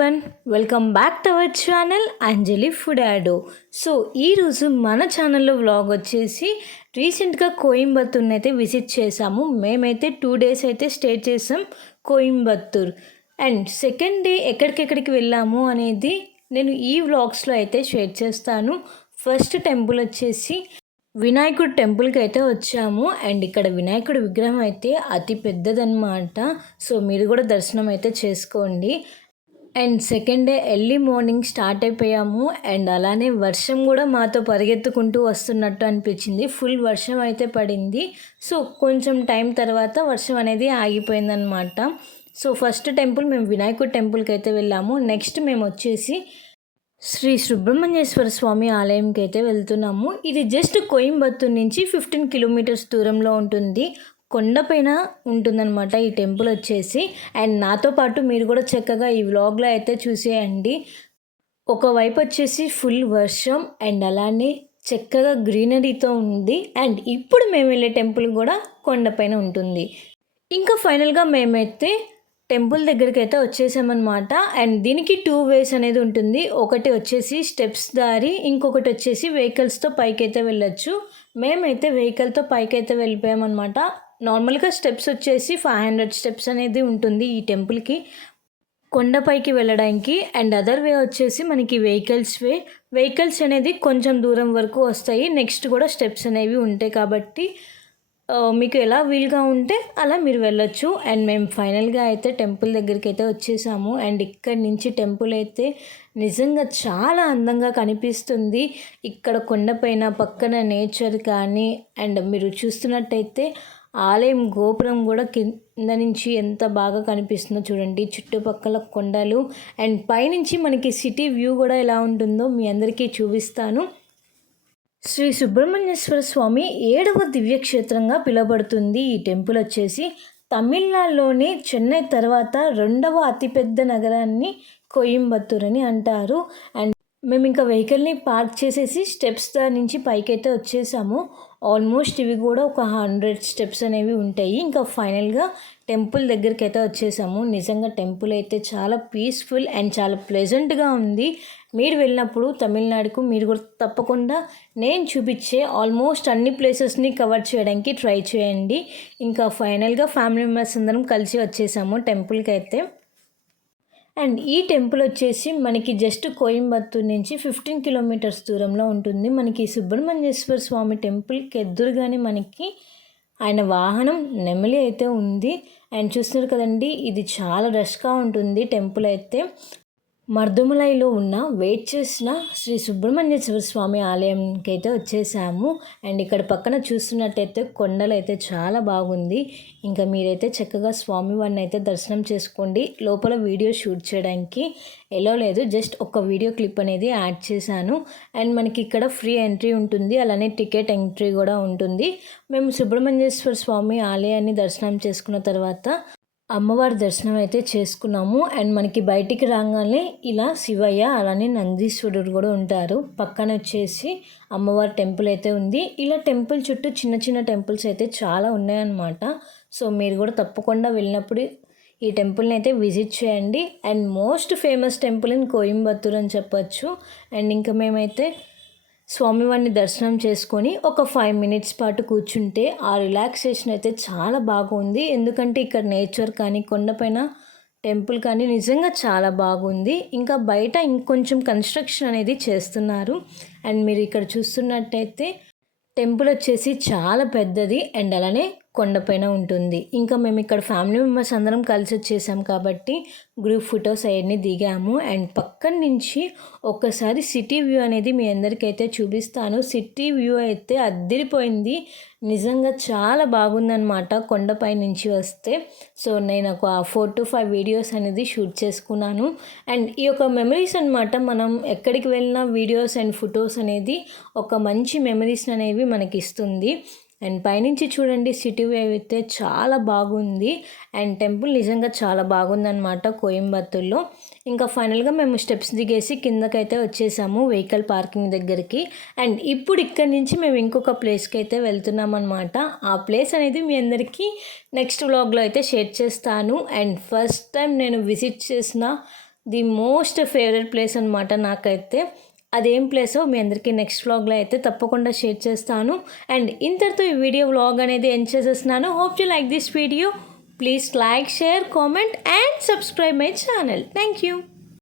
Welcome back to our channel Anjali food యాడో so ఈరోజు మన ఛానల్లో వ్లాగ్ వచ్చేసి రీసెంట్గా కోయంబత్తూర్ని అయితే విజిట్ చేసాము. మేమైతే టూ డేస్ అయితే స్టే చేసాం కోయంబత్తూర్ అండ్ సెకండ్ డే ఎక్కడికెక్కడికి వెళ్ళాము అనేది నేను ఈ వ్లాగ్స్లో అయితే షేర్ చేస్తాను. ఫస్ట్ టెంపుల్ వచ్చేసి వినాయకుడు టెంపుల్కి అయితే వచ్చాము. అండ్ ఇక్కడ వినాయకుడి విగ్రహం అయితే అతి పెద్దదన్నమాట. సో మీరు కూడా దర్శనం అయితే చేసుకోండి. And second day early morning start అయిపోయాము. అండ్ అలానే వర్షం కూడా మాతో పరిగెత్తుకుంటూ వస్తున్నట్టు అనిపించింది. ఫుల్ వర్షం అయితే పడింది. సో కొంచెం టైం తర్వాత వర్షం అనేది ఆగిపోయిందనమాట సో ఫస్ట్ టెంపుల్ మేము వినాయకుడు టెంపుల్కి అయితే వెళ్ళాము. నెక్స్ట్ మేము వచ్చేసి శ్రీ సుబ్రహ్మణ్యేశ్వర స్వామి ఆలయంకి అయితే వెళ్తున్నాము. ఇది జస్ట్ కోయంబత్తూర్ నుంచి ఫిఫ్టీన్ కిలోమీటర్స్ దూరంలో ఉంటుంది. కొండపైన ఉంటుందన్నమాట ఈ టెంపుల్ వచ్చేసి. అండ్ నాతో పాటు మీరు కూడా చక్కగా ఈ వ్లాగ్లో అయితే చూసేయండి. ఒకవైపు వచ్చేసి ఫుల్ వర్షం అండ్ అలానే చక్కగా గ్రీనరీతో ఉంది. అండ్ ఇప్పుడు మేము వెళ్ళే టెంపుల్ కూడా కొండపైన ఉంటుంది. ఇంకా ఫైనల్గా మేమైతే టెంపుల్ దగ్గరికి అయితే వచ్చేసామన్నమాట. అండ్ దీనికి టూ వేస్ అనేది ఉంటుంది. ఒకటి వచ్చేసి స్టెప్స్ దారి ఇంకొకటి వచ్చేసి వెహికల్స్తో పైకి అయితే వెళ్ళొచ్చు. మేమైతే వెహికల్తో పైకి అయితే వెళ్ళిపోయామన్నమాట. నార్మల్గా స్టెప్స్ వచ్చేసి ఫైవ్ హండ్రెడ్ స్టెప్స్ అనేది ఉంటుంది ఈ టెంపుల్కి. కొండపైకి వెళ్ళడానికి అండ్ అదర్ వే వచ్చేసి మనకి వెహికల్స్ వే. వెహికల్స్ అనేది కొంచెం దూరం వరకు వస్తాయి. నెక్స్ట్ కూడా స్టెప్స్ అనేవి ఉంటాయి కాబట్టి మీకు ఎలా వీలుగా ఉంటే అలా మీరు వెళ్ళొచ్చు. అండ్ మేము ఫైనల్గా అయితే టెంపుల్ దగ్గరికి అయితే వచ్చేసాము. అండ్ ఇక్కడి నుంచి టెంపుల్ అయితే నిజంగా చాలా అందంగా కనిపిస్తుంది. ఇక్కడ కొండపైన పక్కన నేచర్ కానీ అండ్ మీరు చూస్తున్నట్టయితే ఆలయం గోపురం కూడా కింద నుంచి ఎంత బాగా కనిపిస్తుందో చూడండి. చుట్టుపక్కల కొండలు. అండ్ పైనుంచి మనకి సిటీ వ్యూ కూడా ఎలా ఉంటుందో మీ అందరికీ చూపిస్తాను. శ్రీ సుబ్రహ్మణ్యేశ్వర స్వామి ఏడవ దివ్యక్షేత్రంగా పిలువబడుతుంది. ఈ టెంపుల్ వచ్చేసి తమిళనాడులోని చెన్నై తర్వాత రెండవ అతిపెద్ద నగరాన్ని కోయంబత్తూర్ అని అంటారు. అండ్ మేము ఇంకా వెహికల్ని పార్క్ చేసేసి స్టెప్స్ నుంచి పైకైతే వచ్చేసాము. ఆల్మోస్ట్ ఇవి కూడా ఒక హండ్రెడ్ స్టెప్స్ అనేవి ఉంటాయి. ఇంకా ఫైనల్గా టెంపుల్ దగ్గరికి అయితే వచ్చేసాము. నిజంగా టెంపుల్ అయితే చాలా పీస్ఫుల్ అండ్ చాలా ప్లెజెంట్గా ఉంది. మీరు వెళ్ళినప్పుడు తమిళనాడుకు మీరు కూడా తప్పకుండా నేను చూపించే ఆల్మోస్ట్ అన్ని ప్లేసెస్ని కవర్ చేయడానికి ట్రై చేయండి. ఇంకా ఫైనల్గా ఫ్యామిలీ మెంబర్స్ అందరం కలిసి వచ్చేసాము టెంపుల్కి అయితే అండ్ ఈ టెంపుల్ వచ్చేసి మనకి జస్ట్ కోయంబత్తూర్ నుంచి ఫిఫ్టీన్ కిలోమీటర్స్ దూరంలో ఉంటుంది. మనకి సుబ్రహ్మణ్యేశ్వర స్వామి టెంపుల్కి ఎదురుగానే మనకి ఆయన వాహనం నెమలి అయితే ఉంది. అండ్ చూస్తున్నారు కదండి ఇది చాలా రష్గా ఉంటుంది టెంపుల్ అయితే. మర్దుమలైలో ఉన్న వెయిట్ చేసిన శ్రీ సుబ్రహ్మణ్యేశ్వర స్వామి ఆలయంకి అయితే వచ్చేసాము. అండ్ ఇక్కడ పక్కన చూస్తున్నట్టయితే కొండలు అయితే చాలా బాగుంది. ఇంకా మీరైతే చక్కగా స్వామివారిని అయితే దర్శనం చేసుకోండి. లోపల వీడియో షూట్ చేయడానికి ఎలా లేదు. జస్ట్ ఒక వీడియో క్లిప్ అనేది యాడ్ చేశాను. అండ్ మనకి ఇక్కడ ఫ్రీ ఎంట్రీ ఉంటుంది. అలానే టికెట్ ఎంట్రీ కూడా ఉంటుంది. మేము సుబ్రహ్మణ్యేశ్వర స్వామి ఆలయాన్ని దర్శనం చేసుకున్న తర్వాత అమ్మవారి దర్శనం అయితే చేసుకున్నాము. అండ్ మనకి బయటికి రాగానే ఇలా శివయ్య అలానే నందీశ్వరుడు కూడా ఉంటారు. పక్కన వచ్చేసి అమ్మవారి టెంపుల్ అయితే ఉంది. ఇలా టెంపుల్ చుట్టూ చిన్న చిన్న టెంపుల్స్ అయితే చాలా ఉన్నాయన్నమాట. సో మీరు కూడా తప్పకుండా వెళ్ళినప్పుడు ఈ టెంపుల్ని అయితే విజిట్ చేయండి. And most famous temple in Coimbatore అని చెప్పచ్చు. అండ్ ఇంకా మేమైతే స్వామివారిని దర్శనం చేసుకొని ఒక ఫైవ్ మినిట్స్ పాటు కూర్చుంటే ఆ రిలాక్సేషన్ అయితే చాలా బాగుంది. ఎందుకంటే ఇక్కడ నేచర్ కానీ కొండపైన టెంపుల్ కానీ నిజంగా చాలా బాగుంది. ఇంకా బయట ఇంకొంచెం కన్స్ట్రక్షన్ అనేది చేస్తున్నారు. అండ్ మీరు ఇక్కడ చూస్తున్నట్టయితే టెంపుల్ వచ్చేసి చాలా పెద్దది. అండ్ అలానే కొండపైన ఉంటుంది. ఇంకా మేము ఇక్కడ ఫ్యామిలీ మెంబర్స్ అందరం కలిసి వచ్చేసాం కాబట్టి గ్రూప్ ఫొటోస్ అవన్నీ దిగాము. అండ్ పక్కన నుంచి ఒక్కసారి సిటీ వ్యూ అనేది మీ అందరికైతే చూపిస్తాను. సిటీ వ్యూ అయితే అద్దరిపోయింది. నిజంగా చాలా బాగుందనమాట కొండపై నుంచి వస్తే. సో నేను ఒక ఫోర్ టు ఫైవ్ వీడియోస్ అనేది షూట్ చేసుకున్నాను. అండ్ ఈ యొక్క మెమరీస్ అనమాట మనం ఎక్కడికి వెళ్ళినా వీడియోస్ అండ్ ఫొటోస్ అనేది ఒక మంచి మెమరీస్ అనేవి మనకి ఇస్తుంది. అండ్ పైనుంచి చూడండి సిటీ వ్యూ అయితే చాలా బాగుంది. అండ్ టెంపుల్ నిజంగా చాలా బాగుందన్నమాట కోయంబత్తూర్లో. ఇంకా ఫైనల్గా మేము స్టెప్స్ దిగేసి కిందకైతే వచ్చేసాము వెహికల్ పార్కింగ్ దగ్గరికి. అండ్ ఇప్పుడు ఇక్కడి నుంచి మేము ఇంకొక ప్లేస్కి అయితే వెళ్తున్నాం అనమాట ఆ ప్లేస్ అనేది మీ అందరికీ నెక్స్ట్ వ్లాగ్లో అయితే షేర్ చేస్తాను. అండ్ ఫస్ట్ టైం నేను విజిట్ చేసిన ది మోస్ట్ ఫేవరెట్ ప్లేస్ అనమాట నాకైతే. అదేం ప్లేసో మీ అందరికీ నెక్స్ట్ వ్లాగ్లో అయితే తప్పకుండా షేర్ చేస్తాను. అండ్ ఇంతటితో ఈ వీడియో వ్లాగ్ అనేది ఎండ్ చేసేస్తున్నాను. Hope you like this video please like share comment and subscribe my channel thank you